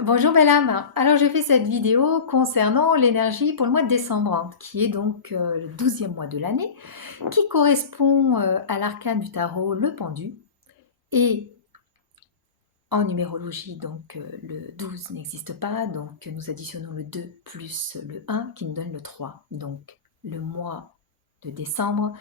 Bonjour belle âme. Alors je fais cette vidéo concernant l'énergie pour le mois de décembre, qui est donc le 12e mois de l'année, qui correspond à l'arcane du tarot, le pendu. Et en numérologie, donc le 12 n'existe pas, donc nous additionnons le 2 plus le 1 qui nous donne le 3. Donc le mois de décembre,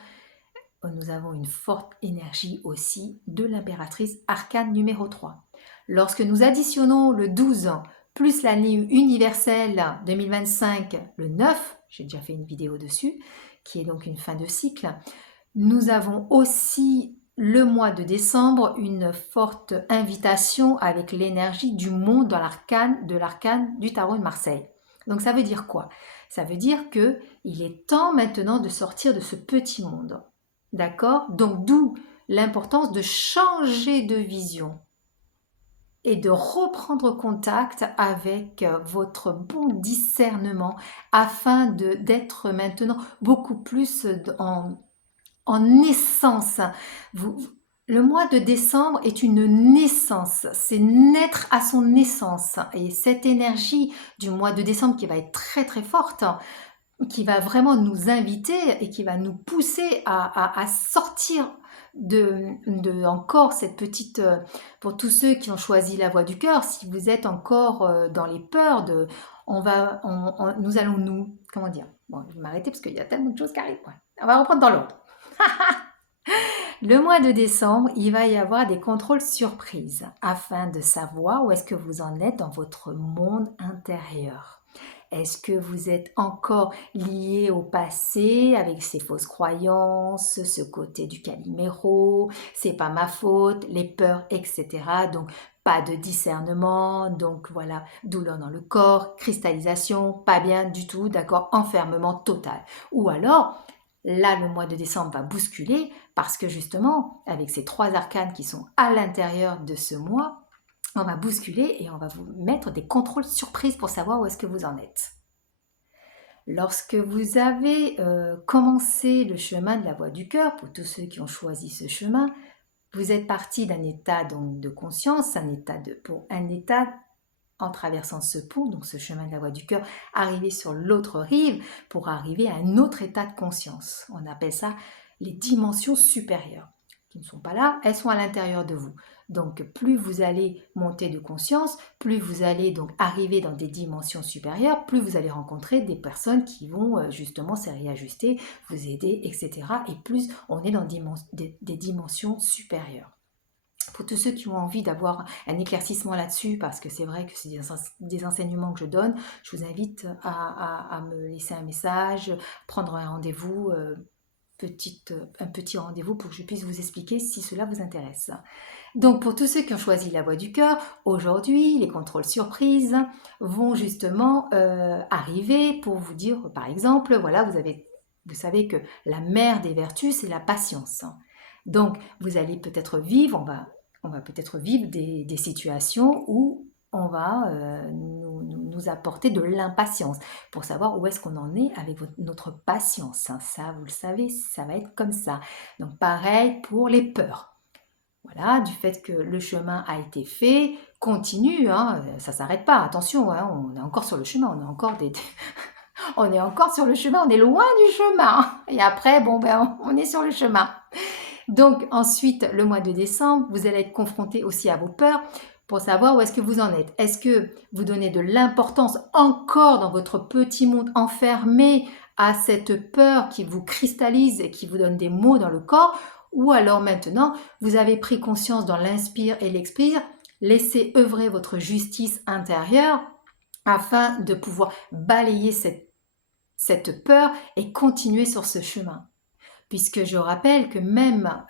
nous avons une forte énergie aussi de l'impératrice arcane numéro 3. Lorsque nous additionnons le 12 plus l'année universelle 2025, le 9, j'ai déjà fait une vidéo dessus, qui est donc une fin de cycle, nous avons aussi le mois de décembre une forte invitation avec l'énergie du monde dans l'arcane du tarot de Marseille. Donc ça veut dire quoi? Ça veut dire que il est temps maintenant de sortir de ce petit monde. D'accord? Donc d'où l'importance de changer de vision et de reprendre contact avec votre bon discernement afin d'être maintenant beaucoup plus en essence. Le mois de décembre est une naissance, c'est naître à son naissance. Et cette énergie du mois de décembre qui va être très très forte, qui va vraiment nous inviter et qui va nous pousser à sortir encore cette petite... pour tous ceux qui ont choisi la voie du cœur, si vous êtes encore dans les peurs, nous allons nous... Comment dire? Bon, je vais m'arrêter parce qu'il y a tellement de choses qui arrivent. Ouais. On va reprendre dans l'ordre. Le mois de décembre, il va y avoir des contrôles surprises afin de savoir où est-ce que vous en êtes dans votre monde intérieur. Est-ce que vous êtes encore lié au passé avec ces fausses croyances, ce côté du Calimero, c'est pas ma faute, les peurs, etc. Donc pas de discernement, donc voilà, douleur dans le corps, cristallisation, pas bien du tout, d'accord, enfermement total. Ou alors, là, le mois de décembre va bousculer parce que justement, avec ces trois arcanes qui sont à l'intérieur de ce mois, on va bousculer et on va vous mettre des contrôles surprises pour savoir où est-ce que vous en êtes. Lorsque vous avez commencé le chemin de la voie du cœur, pour tous ceux qui ont choisi ce chemin, vous êtes parti d'un état donc de conscience, pour un état en traversant ce pont, donc ce chemin de la voie du cœur, arriver sur l'autre rive pour arriver à un autre état de conscience. On appelle ça les dimensions supérieures, qui ne sont pas là, elles sont à l'intérieur de vous. Donc plus vous allez monter de conscience, plus vous allez donc arriver dans des dimensions supérieures, plus vous allez rencontrer des personnes qui vont justement se réajuster, vous aider, etc. Et plus on est dans des dimensions supérieures. Pour tous ceux qui ont envie d'avoir un éclaircissement là-dessus, parce que c'est vrai que c'est des enseignements que je donne, je vous invite à me laisser un message, prendre un rendez-vous, un petit rendez-vous pour que je puisse vous expliquer si cela vous intéresse. Donc pour tous ceux qui ont choisi la voie du cœur, aujourd'hui, les contrôles surprises vont justement arriver pour vous dire, par exemple, voilà, vous savez que la mère des vertus, c'est la patience. Donc vous allez peut-être vivre, on va peut-être vivre des situations où on va nous apporter de l'impatience pour savoir où est-ce qu'on en est avec notre patience. Ça, vous le savez, ça va être comme ça. Donc pareil pour les peurs. Voilà, du fait que le chemin a été fait, continue, hein, ça ne s'arrête pas, attention, hein, on est encore sur le chemin, on est encore sur le chemin, on est loin du chemin. Et après, bon, ben, on est sur le chemin. Donc ensuite, le mois de décembre, vous allez être confronté aussi à vos peurs pour savoir où est-ce que vous en êtes. Est-ce que vous donnez de l'importance encore dans votre petit monde enfermé à cette peur qui vous cristallise et qui vous donne des maux dans le corps, ou alors maintenant, vous avez pris conscience dans l'inspire et l'expire, laissez œuvrer votre justice intérieure afin de pouvoir balayer cette peur et continuer sur ce chemin. Puisque je rappelle que même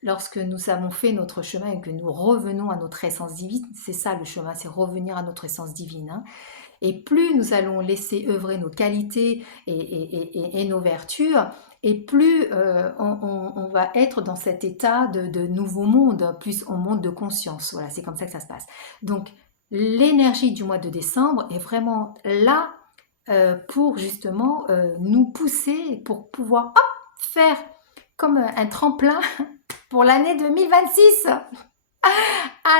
lorsque nous avons fait notre chemin et que nous revenons à notre essence divine, c'est ça le chemin, c'est revenir à notre essence divine. Hein. Et plus nous allons laisser œuvrer nos qualités et nos vertus, et plus on va être dans cet état de nouveau monde, plus on monte de conscience. Voilà, c'est comme ça que ça se passe. Donc l'énergie du mois de décembre est vraiment là pour justement nous pousser, pour pouvoir faire comme un tremplin pour l'année 2026.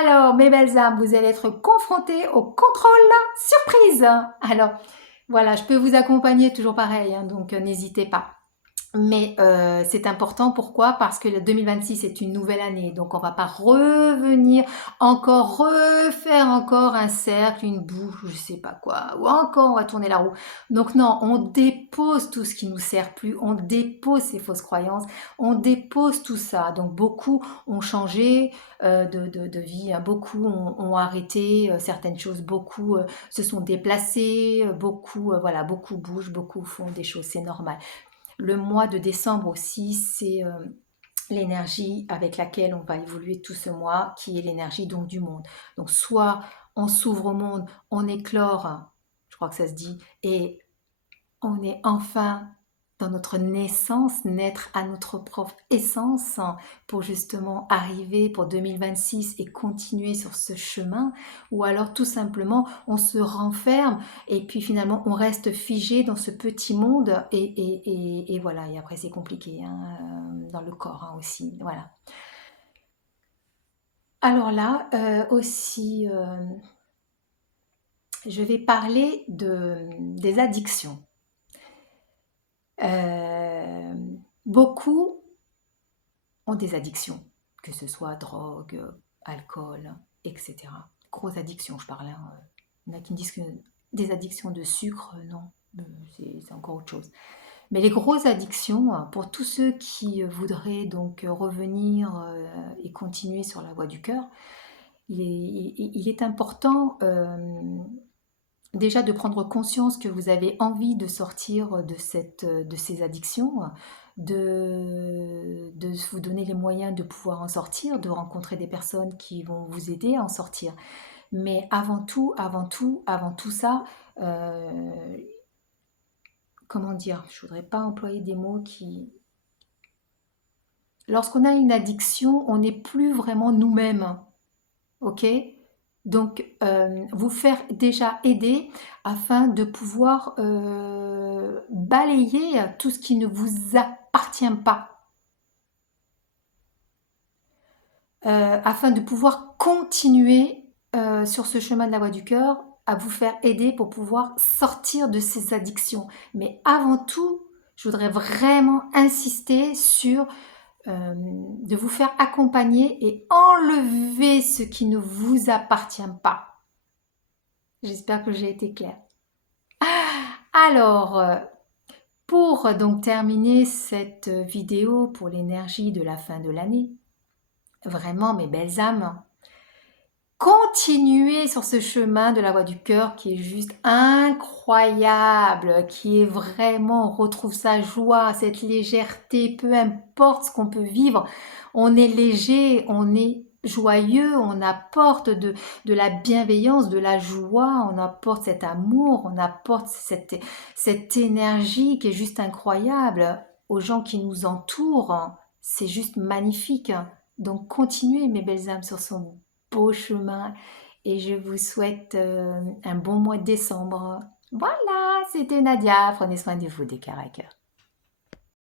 Alors, mes belles âmes, vous allez être confrontées au contrôle surprise. Alors, voilà, je peux vous accompagner toujours pareil, hein, donc n'hésitez pas. Mais c'est important, pourquoi? Parce que le 2026 est une nouvelle année, donc on va pas revenir encore, refaire encore un cercle, une boucle, je sais pas quoi, ou encore on va tourner la roue. Donc non, on dépose tout ce qui nous sert plus, on dépose ces fausses croyances, on dépose tout ça. Donc beaucoup ont changé de vie, hein. Beaucoup ont arrêté certaines choses, beaucoup se sont déplacés, beaucoup, voilà, beaucoup bougent, beaucoup font des choses, c'est normal. Le mois de décembre aussi, c'est l'énergie avec laquelle on va évoluer tout ce mois, qui est l'énergie donc du monde. Donc soit on s'ouvre au monde, on éclore, je crois que ça se dit, et on est enfin dans notre naissance, naître à notre propre essence pour justement arriver pour 2026 et continuer sur ce chemin, ou alors tout simplement on se renferme et puis finalement on reste figé dans ce petit monde et voilà, et après c'est compliqué hein, dans le corps hein, aussi, voilà. Alors là aussi, je vais parler des addictions. Beaucoup ont des addictions, que ce soit drogue, alcool, etc. Grosses addictions, je parle. Hein. Il y en a qui me disent que des addictions de sucre, non, c'est encore autre chose. Mais les grosses addictions, pour tous ceux qui voudraient donc revenir et continuer sur la voie du cœur, il est important déjà de prendre conscience que vous avez envie de sortir de ces addictions, de vous donner les moyens de pouvoir en sortir, de rencontrer des personnes qui vont vous aider à en sortir. Mais avant tout ça, euh, comment dire, je voudrais pas employer des mots qui... Lorsqu'on a une addiction, on n'est plus vraiment nous-mêmes, ok? Donc, vous faire déjà aider afin de pouvoir balayer tout ce qui ne vous appartient pas, afin de pouvoir continuer sur ce chemin de la voie du cœur, à vous faire aider pour pouvoir sortir de ces addictions. Mais avant tout, je voudrais vraiment insister sur de vous faire accompagner et enlever ce qui ne vous appartient pas. J'espère que j'ai été claire. Alors, pour donc terminer cette vidéo pour l'énergie de la fin de l'année, vraiment mes belles âmes, continuez sur ce chemin de la voie du cœur qui est juste incroyable, qui est vraiment, on retrouve sa joie, cette légèreté, peu importe ce qu'on peut vivre, on est léger, on est joyeux, on apporte de la bienveillance, de la joie, on apporte cet amour, on apporte cette énergie qui est juste incroyable aux gens qui nous entourent, c'est juste magnifique. Donc continuez mes belles âmes sur son beau chemin et je vous souhaite un bon mois de décembre. Voilà, c'était Nadia. Prenez soin de vous, des cœurs à cœur.